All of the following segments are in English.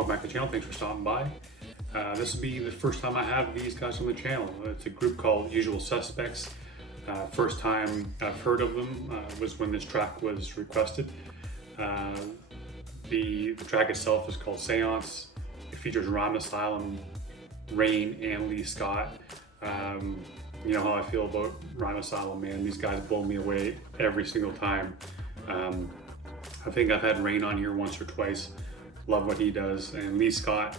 Welcome back to the channel. Thanks for stopping by. This will be the first time I have these guys on the channel. It's a group called Usual Suspects. First time I've heard of them was when this track was requested. The track itself is called Seance. It features Asylum, Reain, and Lee Scott. You know how I feel about Asylum, man. These guys blow me away every single time. I think I've had Reain on here once or twice. Love what he does. And Lee Scott,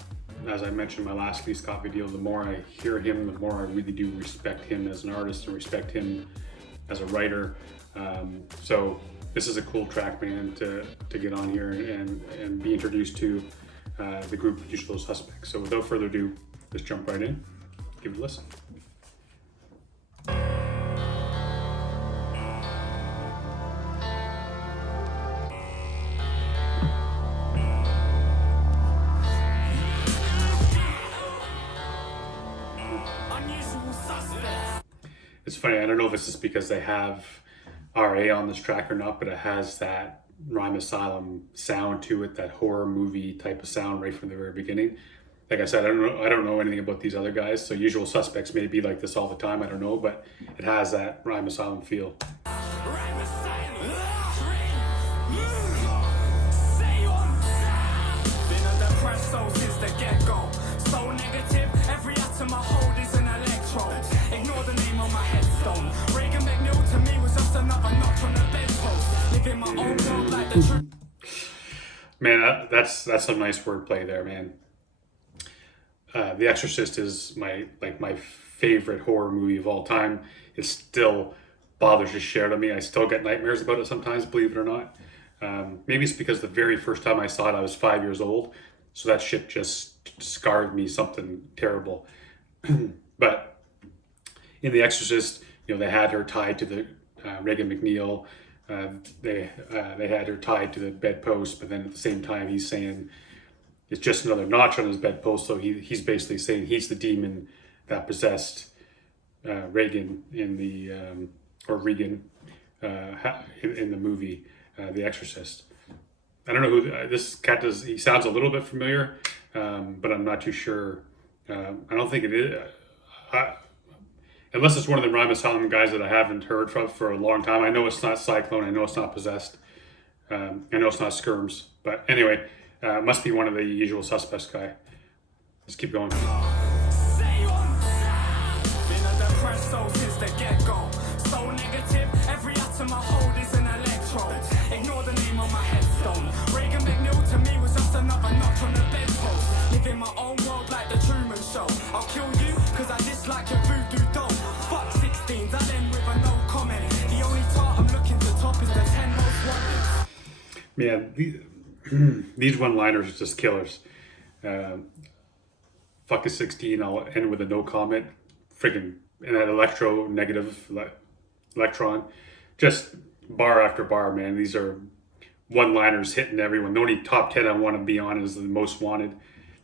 as I mentioned in my last Lee Scott video, the more I hear him, the more I really do respect him as an artist and respect him as a writer. So this is a cool track, man, to get on here and be introduced to the group Unusual Suspects. So without further ado, let's jump right in, give it a listen. It's funny, I don't know if it's just because they have RA on this track or not, but it has that Asylum sound to it, that horror movie type of sound right from the very beginning. Like I said, I don't know anything about these other guys, so Usual Suspects may be like this all the time, I don't know, but it has that Asylum feel. Ignore the name on my headstone. Reagan McNeil to me was just another notch on the bedpost. Living my own world like the truth. Man, that's some nice wordplay there, man. The Exorcist is my favorite horror movie of all time. It still bothers the shit out of me. I still get nightmares about it sometimes, believe it or not. Maybe it's because the very first time I saw it, I was 5 years old, so that shit just scarred me something terrible. But in The Exorcist, you know, they had her tied to the Reagan McNeil. They had her tied to the bedpost, but then at the same time, he's saying it's just another notch on his bedpost. So he's basically saying he's the demon that possessed Reagan in the Regan in the movie The Exorcist. I don't know who this cat does. He sounds a little bit familiar, but I'm not too sure. I don't think it is. Unless it's one of the Asylum guys that I haven't heard from for a long time. I know it's not Cyclone. I know it's not Possessed. I know it's not Skirms. But anyway, it must be one of the Usual Suspects guy. Let's keep going. Ignore the name on my headstone. Reagan McNeil to me was just another notch on the bedpost. Living my own world like the Truman Show. I'll kill you because I dislike your voodoo doll. Fuck 16s, I'll end with a no comment. The only tart I'm looking to top is the 10 most wanted. Man, these one-liners are just killers. Fuck a 16, I'll end with a no comment. Friggin' and that electron. Just bar after bar, man. These are one-liners hitting everyone. The only top 10 I want to be on is the most wanted.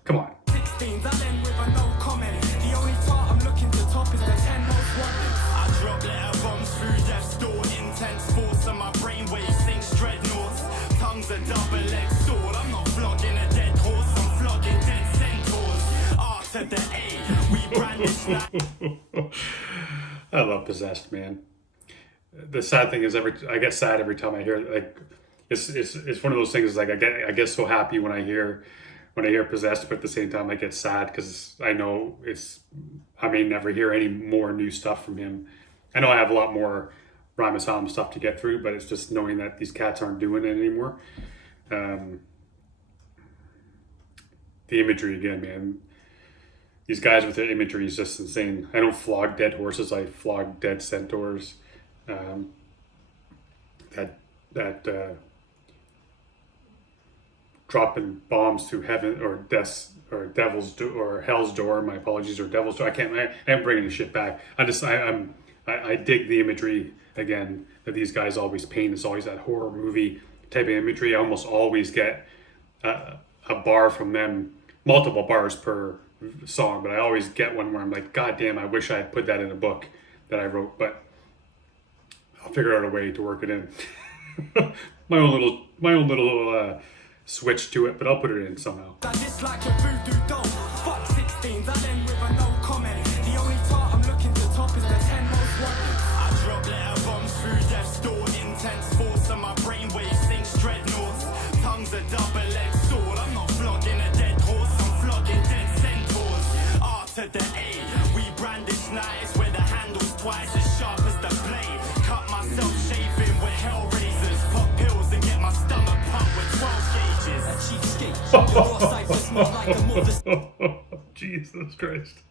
Come on. 16s, I'll end with a no comment. The only tart I'm looking to top is the 10 most wanted. I drop letter bombs through death's door. Intense force on my brainwaves sinks dreadnoughts. Tongue's a double-edged sword. I'm not flogging a dead horse. I'm flogging dead centaurs. R to the A. We brandish that. I love Possessed, man. The sad thing is, I get sad every time I hear it. Like, it's one of those things. Like I get so happy when I hear Possessed, but at the same time I get sad because I know I may never hear any more new stuff from him. I know I have a lot more Asylum stuff to get through, but it's just knowing that these cats aren't doing it anymore. The imagery again, man. These guys with their imagery is just insane. I don't flog dead horses. I flog dead centaurs. Dropping bombs through heaven or death's or devil's or hell's door. My apologies, or devil's door. I am bringing the shit back. I dig the imagery again that these guys always paint. It's always that horror movie type of imagery. I almost always get a bar from them, multiple bars per song, but I always get one where I'm like, God damn, I wish I had put that in a book that I wrote, but I'll figure out a way to work it in. my own little switch to it, but I'll put it in somehow. I dislike your voodoo doll. Fuck 16s, I end with a no comment. The only part I'm looking to top is the 10 most wanted. I drop letter bombs through death's door. Intense force on my brainwaves sinks dreadnoughts. Tongue's a double-edged sword. I'm not flogging a dead horse, I'm flogging dead centaurs. R to the A, we brandish knives where the handle's twice as sharp as the blade. Cut myself shaving with hell razors. Pop pills and get my stomach pumped with 12 gauges. A cheapskate, your raw cipher smart like a mother's Jesus Christ.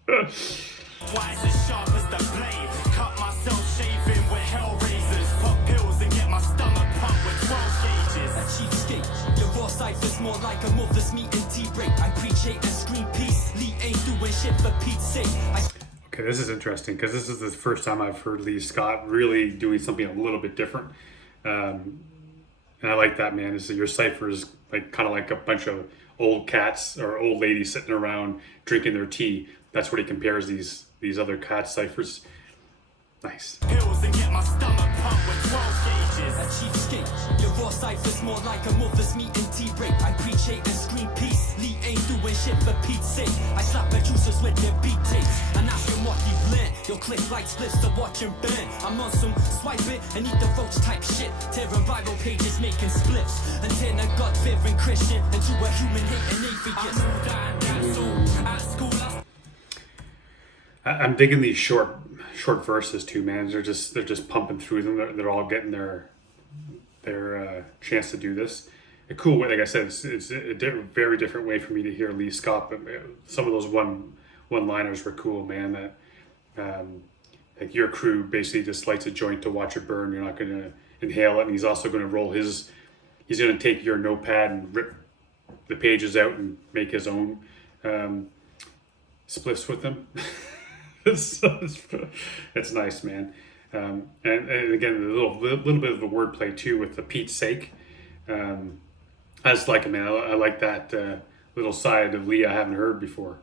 twice as sharp as the blade. Cut myself shaving with hell razors. Pop pills and get my stomach pumped with 12 gauges. A cheapskate, your raw cipher's more like a mother's meat and tea break. I preach hate and scream peace. Lee ain't doing shit for Pete's sake. Okay, this is interesting because this is the first time I've heard Lee Scott really doing something a little bit different. And I like that, man. Is that your cipher is like kind of like a bunch of old cats or old ladies sitting around drinking their tea. That's what he compares these other cat ciphers. Nice. Pills and get my stomach pumped with 12 gauges. A cheapskate, your raw cipher's more like a mother's meat and tea break. I preach hate and scream peace. Lee ain't doing shit for Pete's sake. I slap producers with their beat tapes and ask them what you've learned. You'll click like splits to watch them burn. I'm on some swipe it and eat the roach type shit. Tearing Bible pages, making splits and turn a God-fearing Christian into a human-hating atheist. I know that's all. At school, I'm digging these short verses too, man. They're just pumping through them. They're all getting their chance to do this. A cool way, like I said, it's a very different way for me to hear Lee Scott. But some of those one-liners were cool, man. That like your crew basically just lights a joint to watch it burn. You're not going to inhale it, and he's also going to roll his. He's going to take your notepad and rip the pages out and make his own spliffs with them. It's nice, man. And again, a little bit of a wordplay too with the Pete's sake. I just like it, man. I like that little side of Lee I haven't heard before.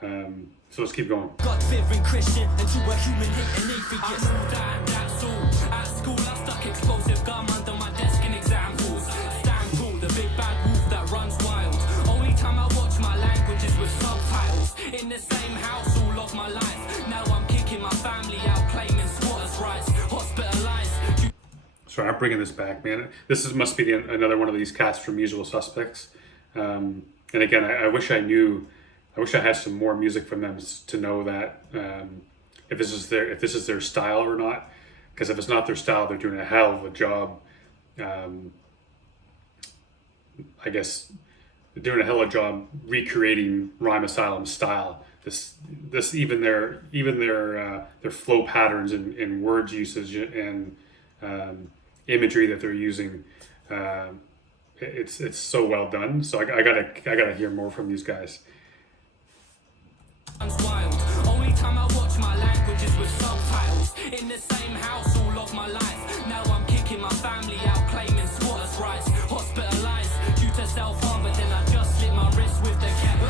So let's keep going. God-fearing Christian into a human-hating atheist. I know that's all. At school, I stuck explosive gum under my desk in exam halls. Stand tall, the big bad wolf that runs wild. Only time I watch my language is with subtitles. In the same house all of my life. Now I'm kicking my family out, claiming squatters' rights. Hospitalized. Sorry, I'm bringing this back, man. This must be another one of these cats from Usual Suspects. And again, I wish I had some more music from them to know that if this is their style or not. Because if it's not their style, they're doing a hell of a job. I guess they're doing a hell of a job recreating Rhyme Asylum style. This even their flow patterns and words usage and imagery that they're using. It's so well done. So I gotta hear more from these guys. Wild. Only time I watch my language is with subtitles. In the same house all of my life. Now I'm kicking my family out, claiming squatters' rights. Hospitalized due to self-harm, but then I just slit my wrist with the cat.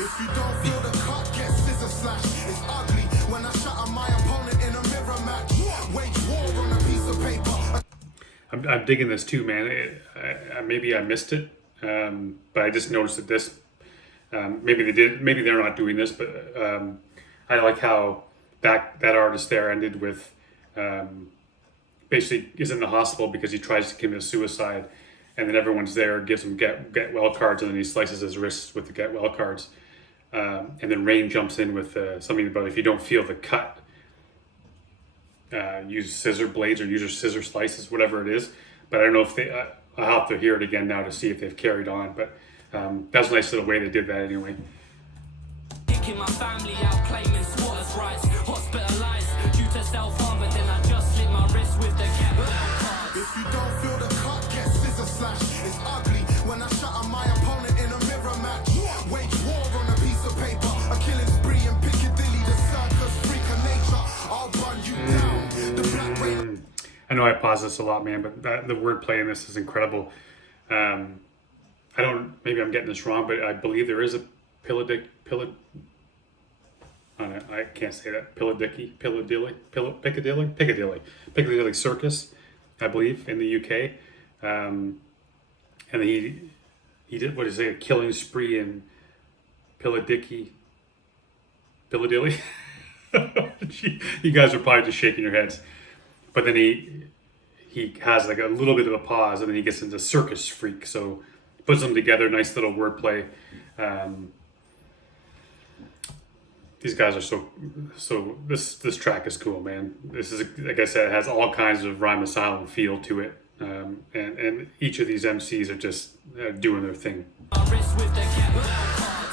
If you don't feel the cut, get scissor slash. It's ugly when I shut my opponent in a mirror match. Wage war on a piece of paper. I'm digging this too, man. Maybe I missed it, but I just noticed that this. Maybe they did. Maybe they're not doing this, but I like how that artist there ended with basically is in the hospital because he tries to commit suicide, and then everyone's there, gives him get well cards, and then he slices his wrists with the get well cards, and then Reain jumps in with something about if you don't feel the cut, use scissor blades or use your scissor slices, whatever it is. But I don't know if they. I'll have to hear it again now to see if they've carried on, but. That's a nice little way they did that anyway. Kicking my family out, claiming squatters' rights. Hospitalized due to self-harm, but then I just slit my wrist with the cat. If you don't feel the cut, get scissor slash. It's ugly when I shut my opponent in a mirror match. Wage war on a piece of paper. A killing spree in Piccadilly, the circus freak of nature. I'll run you down. The black rain. I know I pause this a lot, man, but the wordplay in this is incredible. Maybe I'm getting this wrong, but I believe there is a Piccadilly Circus, I believe, in the UK. And he did, what is it, a killing spree in Piladilly. You guys are probably just shaking your heads. But then he has like a little bit of a pause, and then he gets into circus freak. So puts them together, nice little wordplay. These guys are so. This track is cool, man. This is, like I said, it has all kinds of Rhyme Asylum feel to it, and each of these MCs are just doing their thing.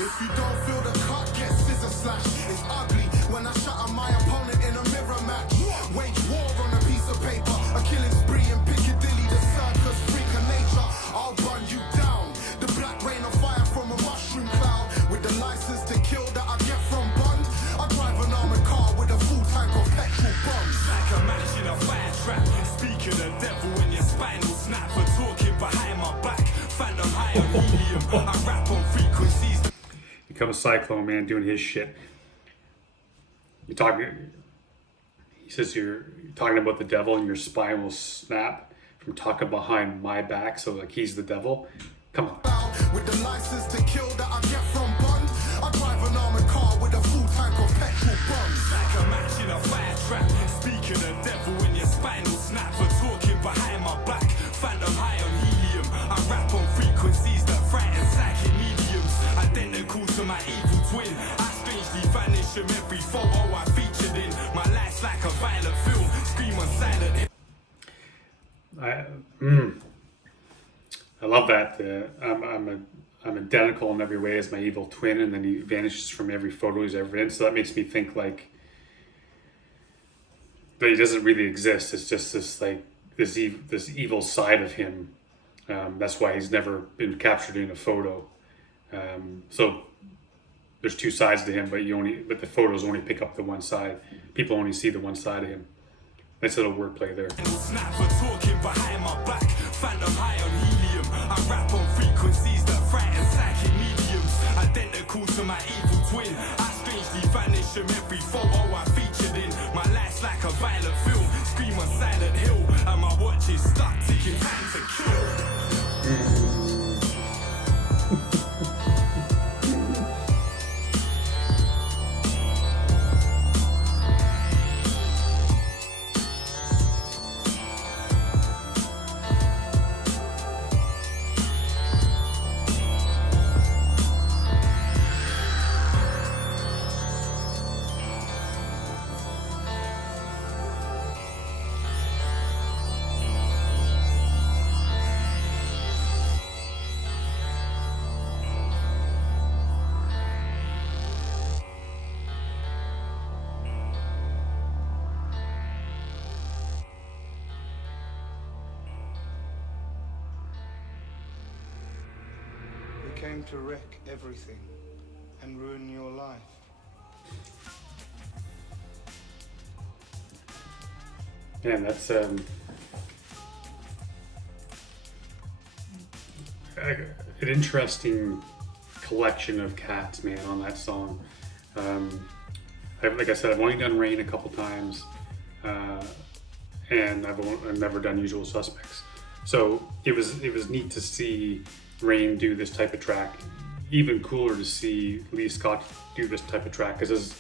If you don't feel the cut, get scissor slash. It's ugly when I shatter my opponent in a mirror match. Wage war on a piece of paper, a killing spree in Piccadilly, the circus freak of nature. I'll burn you down. The black rain of fire from a mushroom cloud. With the license to kill that I get from Bond, I drive an armored car with a full tank of petrol bombs. Like a match in a fire trap. Speak of the devil in your spinal snap. For talking behind my back. Phantom high on helium. I rap on frequencies. Become a cyclone, man, doing his shit. He says you're talking about the devil and your spine will snap from talking behind my back. So like he's the devil. Come on. With the license to kill that I get from Bond, I drive an armored car with a full tank of petrol bombs. Like a match in a fire trap. Speak of the devil in your spinal snap. For talking behind my back. Phantom high on helium. I rap on frequencies that frighten psychic mediums. Identical to my evil twin. I strangely vanish from every photo I featured in. My life's like a violent film. Scream on silent. I love that. I'm identical in every way as my evil twin, and then he vanishes from every photo he's ever in. So that makes me think like that he doesn't really exist. It's just this like this evil side of him. That's why he's never been captured in a photo. So there's two sides to him, but the photos only pick up the one side. People only see the one side of him. Nice little wordplay there. Snap for talking behind my back. Phantom high on helium. I rap on frequencies that frighten psychic mediums. Identical to my evil twin. I strangely vanish from every photo I featured in. My life's like a violent film. Scream on Silent Hill. And my watch is stuck ticking time to kill. We came to wreck everything and ruin your life. Man, that's an interesting collection of cats, man, on that song. Like I said, I've only done Reain a couple times, and I've never done Usual Suspects. So it was neat to see Reain do this type of track. Even cooler to see Lee Scott do this type of track, because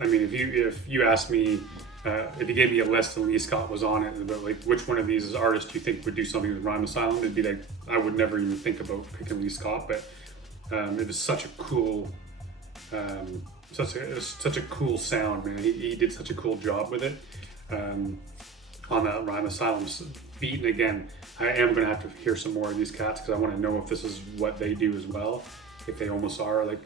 if you asked me, if you gave me a list and Lee Scott was on it, about like which one of these as artists do you think would do something with Rhyme Asylum, it'd be like I would never even think about picking Lee Scott. But it was such a cool, such a cool sound, man. He did such a cool job with it on that Rhyme Asylum beat. And again, I am going to have to hear some more of these cats because I want to know if this is what they do as well. If they almost are like,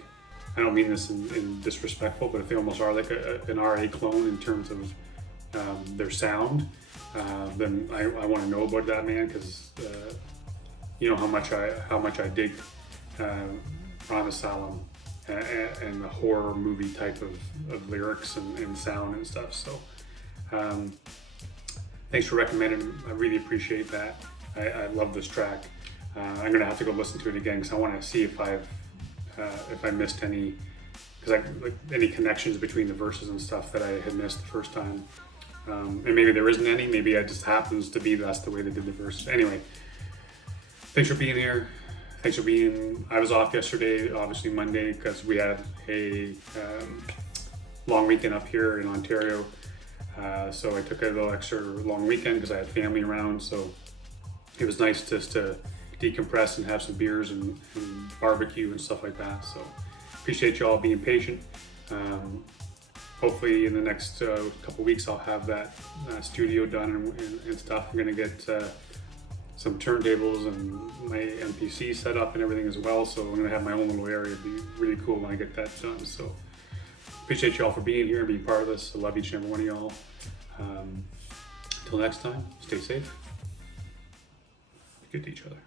I don't mean this in disrespectful, but if they almost are like an RA clone in terms of their sound, then I want to know about that, man, because you know how much I dig Rhyme Asylum and the horror movie type of lyrics and sound and stuff. So thanks for recommending. I really appreciate that. I love this track. I'm gonna have to go listen to it again because I want to see if I missed any, any connections between the verses and stuff that I had missed the first time. And maybe there isn't any. Maybe it just happens to be that's the way they did the verses. Anyway, thanks for being here. Thanks for being. I was off yesterday, obviously Monday, because we had a long weekend up here in Ontario. So I took a little extra long weekend because I had family around. So it was nice just to decompress and have some beers and barbecue and stuff like that. So appreciate you all being patient. Hopefully in the next couple weeks I'll have that studio done and stuff. I'm gonna get some turntables and my MPC set up and everything as well. So I'm gonna have my own little area. It'd be really cool when I get that done. So appreciate you all for being here and being part of this. I love each and every one of y'all. Until next time, stay safe. Be good to each other.